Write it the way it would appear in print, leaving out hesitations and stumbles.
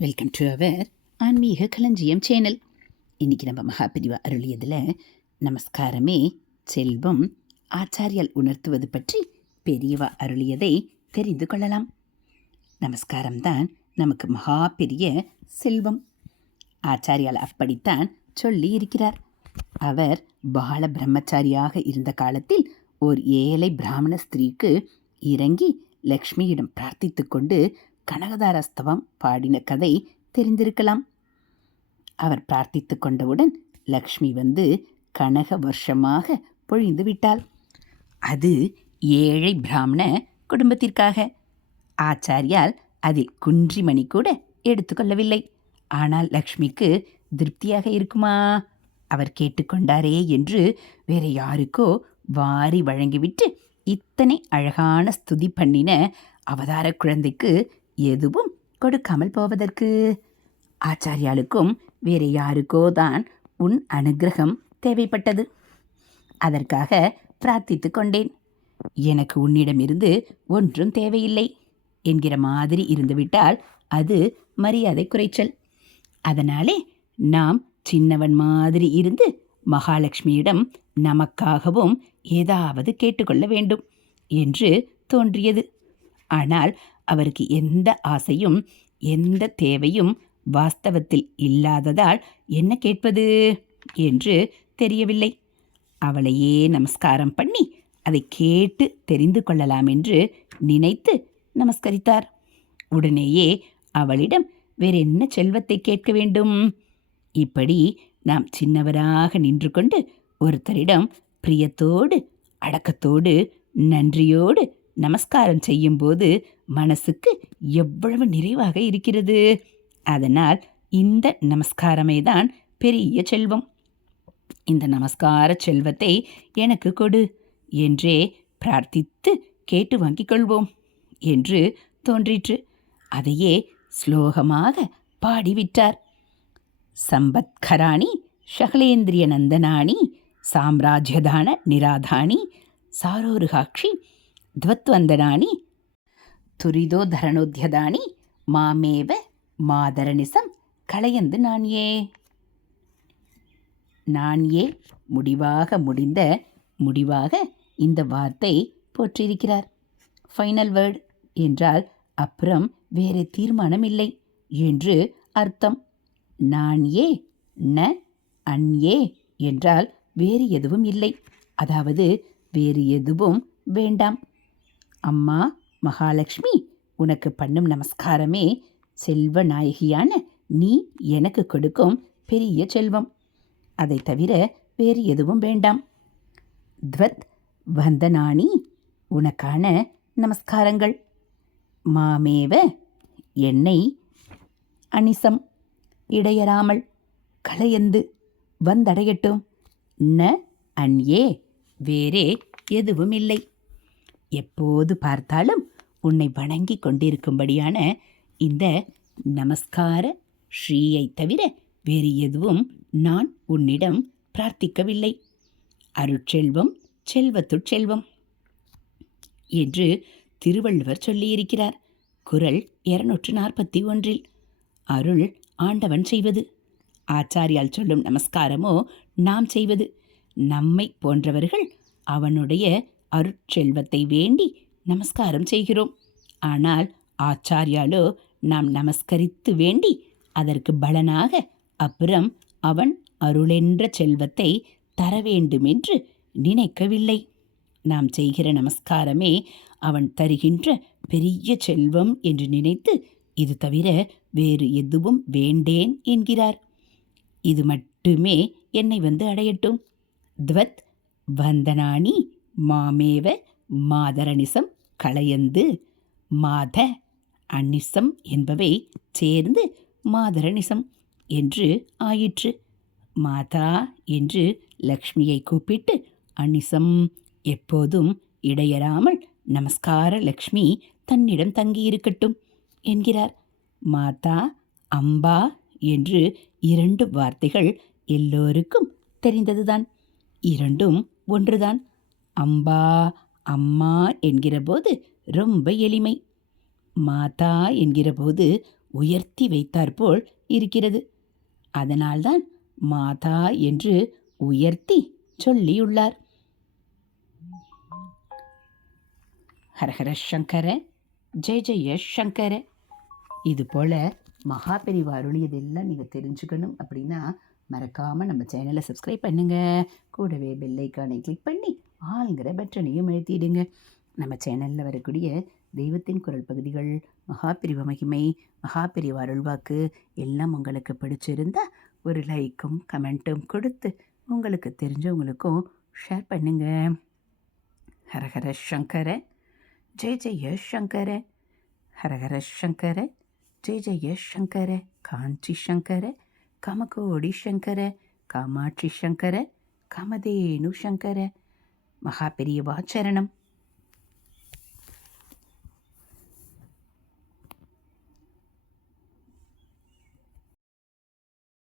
Welcome to our ஆன்மீக களஞ்சியம் channel. இன்றைக்கி நம்ம மகாபிரிவா அருளியதில் நமஸ்காரமே செல்வம் ஆச்சாரியால் உணர்த்துவது பற்றி பெரியவா அருளியதை தெரிந்து கொள்ளலாம். நமஸ்காரம்தான் நமக்கு மகா பெரிய செல்வம். ஆச்சாரியால் அப்படித்தான் சொல்லி இருக்கிறார். அவர் பால பிரம்மச்சாரியாக இருந்த காலத்தில் ஓர் ஏழை பிராமண ஸ்திரீக்கு இறங்கி லக்ஷ்மியிடம் பிரார்த்தித்து கொண்டு கனகதாரஸ்தவம் பாடின கதை தெரிந்திருக்கலாம். அவர் பிரார்த்தித்து கொண்டவுடன் லக்ஷ்மி வந்து கனக வருஷமாக பொழிந்து விட்டாள். அது ஏழை பிராமண குடும்பத்திற்காக. ஆச்சாரியால் அதில் குன்றிமணி கூட எடுத்துக்கொள்ளவில்லை. ஆனால் லக்ஷ்மிக்கு திருப்தியாக இருக்குமா? அவர் கேட்டுக்கொண்டாரே என்று வேற யாருக்கோ வாரி வழங்கிவிட்டு இத்தனை அழகான ஸ்துதி பண்ணின அவதார குழந்தைக்கு எதுவும் கொடுக்காமல் போவதற்கு? ஆச்சாரியாளுக்கும் வேற யாருக்கோ தான் உன் அனுகிரகம் தேவைப்பட்டது. அதற்காக பிரார்த்தித்து கொண்டேன். எனக்கு உன்னிடமிருந்து ஒன்றும் தேவையில்லை என்கிற மாதிரி இருந்துவிட்டால் அது மரியாதை குறைச்சல். அதனாலே நாம் சின்னவன் மாதிரி இருந்து மகாலட்சுமியிடம் நமக்காகவும் ஏதாவது கேட்டுக்கொள்ள வேண்டும் என்று தோன்றியது. ஆனால் அவருக்கு எந்த ஆசையும் எந்த தேவையும் வாஸ்தவத்தில் இல்லாததால் என்ன கேட்பது என்று தெரியவில்லை. அவளையே நமஸ்காரம் பண்ணி அதை கேட்டு தெரிந்து கொள்ளலாம் என்று நினைத்து நமஸ்கரித்தார். உடனேயே அவளிடம் வேற என்ன செல்வத்தை கேட்க வேண்டும்? இப்படி நாம் சின்னவராக நின்று கொண்டு ஒருத்தரிடம் பிரியத்தோடு அடக்கத்தோடு நன்றியோடு நமஸ்காரம் செய்யும்போது மனசுக்கு எவ்வளவு நிறைவாக இருக்கிறது. அதனால் இந்த நமஸ்காரமே தான் பெரிய செல்வம். இந்த நமஸ்கார செல்வத்தை எனக்கு கொடு என்றே பிரார்த்தித்து கேட்டு வாங்கிக் கொள்வோம் என்று தோன்றிற்று. அதையே ஸ்லோகமாக பாடிவிட்டார். சம்பத்கராணி ஷகலேந்திரிய நந்தனானி சாம்ராஜ்யதான நிராதானி சாரோருகாட்சி துவத்வந்தனானி துரிதோதரணோத்யதானி மாமேவ மாதரணிசம் களையந்து நான்யே. நான்யே முடிவாக முடிந்த முடிவாக இந்த வார்த்தை போற்றிருக்கிறார். ஃபைனல் வேர்டு என்றால் அப்புறம் வேறு தீர்மானம் இல்லை என்று அர்த்தம். நான்யே ந அன்யே என்றால் வேறு எதுவும் இல்லை, அதாவது வேறு எதுவும் வேண்டாம். அம்மா மகாலட்சுமி, உனக்கு பண்ணும் நமஸ்காரமே செல்வ நாயகியான நீ எனக்கு கொடுக்கும் பெரிய செல்வம். அதை தவிர வேறு எதுவும் வேண்டாம். துவத் வந்தனானி, உனக்கான நமஸ்காரங்கள். மாமேவ என்னை, அனிசம் இடையறாமல், களையந்து வந்தடையட்டும், ந அன்யே வேறே எதுவும் இல்லை. எப்போது பார்த்தாலும் உன்னை வணங்கி கொண்டிருக்கும்படியான இந்த நமஸ்கார ஸ்ரீயை தவிர வேறு எதுவும் நான் உன்னிடம் பிரார்த்திக்கவில்லை. அருட்செல்வம் செல்வத்துட்செல்வம் என்று திருவள்ளுவர் சொல்லியிருக்கிறார். குறள் 241. அருள் ஆண்டவன் செய்வது, ஆச்சாரியால் சொல்லும் நமஸ்காரமோ நாம் செய்வது. நம்மை போன்றவர்கள் அவனுடைய அருட்செல்வத்தை வேண்டி நமஸ்காரம் செய்கிறோம். ஆனால் ஆச்சாரியாலோ நாம் நமஸ்கரித்து வேண்டி அதற்கு பலனாக அப்புறம் அவன் அருளென்ற செல்வத்தை தர வேண்டுமென்று நினைக்கவில்லை. நாம் செய்கிற நமஸ்காரமே அவன் தருகின்ற பெரிய செல்வம் என்று நினைத்து இது தவிர வேறு எதுவும் வேண்டேன் என்கிறார். இது மட்டுமே என்னை வந்து அடையட்டும். துவத் வந்தனானி மாமேவ மாதரணிசம் களையந்து. மாத அன்னிசம் என்பவை சேர்ந்து மாதரணிசம் என்று ஆயிற்று. மாதா என்று லக்ஷ்மியை கூப்பிட்டு அன்னிசம் எப்போதும் இடையறாமல் நமஸ்கார லக்ஷ்மி தன்னிடம் தங்கியிருக்கட்டும் என்கிறார். மாதா அம்பா என்று 2 வார்த்தைகள் எல்லோருக்கும் தெரிந்ததுதான். இரண்டும் ஒன்றுதான். அம்பா அம்மா என்கிற போது ரொம்ப எளிமை. மாதா என்கிற போது உயர்த்தி வைத்தாற்போல் இருக்கிறது. அதனால்தான் மாதா என்று உயர்த்தி சொல்லியுள்ளார். ஹரஹர சங்கர, ஜெய ஜெய சங்கர. இது போல் மகா பெரிவா அருளியதெல்லாம் நீங்கள் தெரிஞ்சுக்கணும் அப்படின்னா மறக்காமல் நம்ம சேனலை சப்ஸ்கிரைப் பண்ணுங்கள். கூடவே பெல் ஐக்கானை கிளிக் பண்ணி ஆளுங்கிற பட்டனையும் அழுத்திடுங்க. நம்ம சேனலில் வரக்கூடிய தெய்வத்தின் குரல் பகுதிகள், மகா பெரிவா மகிமை, மகா பெரிவா அருள்வாக்கு எல்லாம் உங்களுக்கு பிடிச்சிருந்தா ஒரு லைக்கும் கமெண்ட்டும் கொடுத்து உங்களுக்கு தெரிஞ்சவங்களுக்கும் ஷேர் பண்ணுங்க. ஹரஹர சங்கர, ஜெய ஜெய சங்கர. ஹரஹர சங்கர, ஜெய ஜெய சங்கர. காஞ்சி சங்கர, காமகோடி சங்கர, காமாட்சி சங்கர, காமதேனு சங்கர. மகா பெரியவா சரணம்.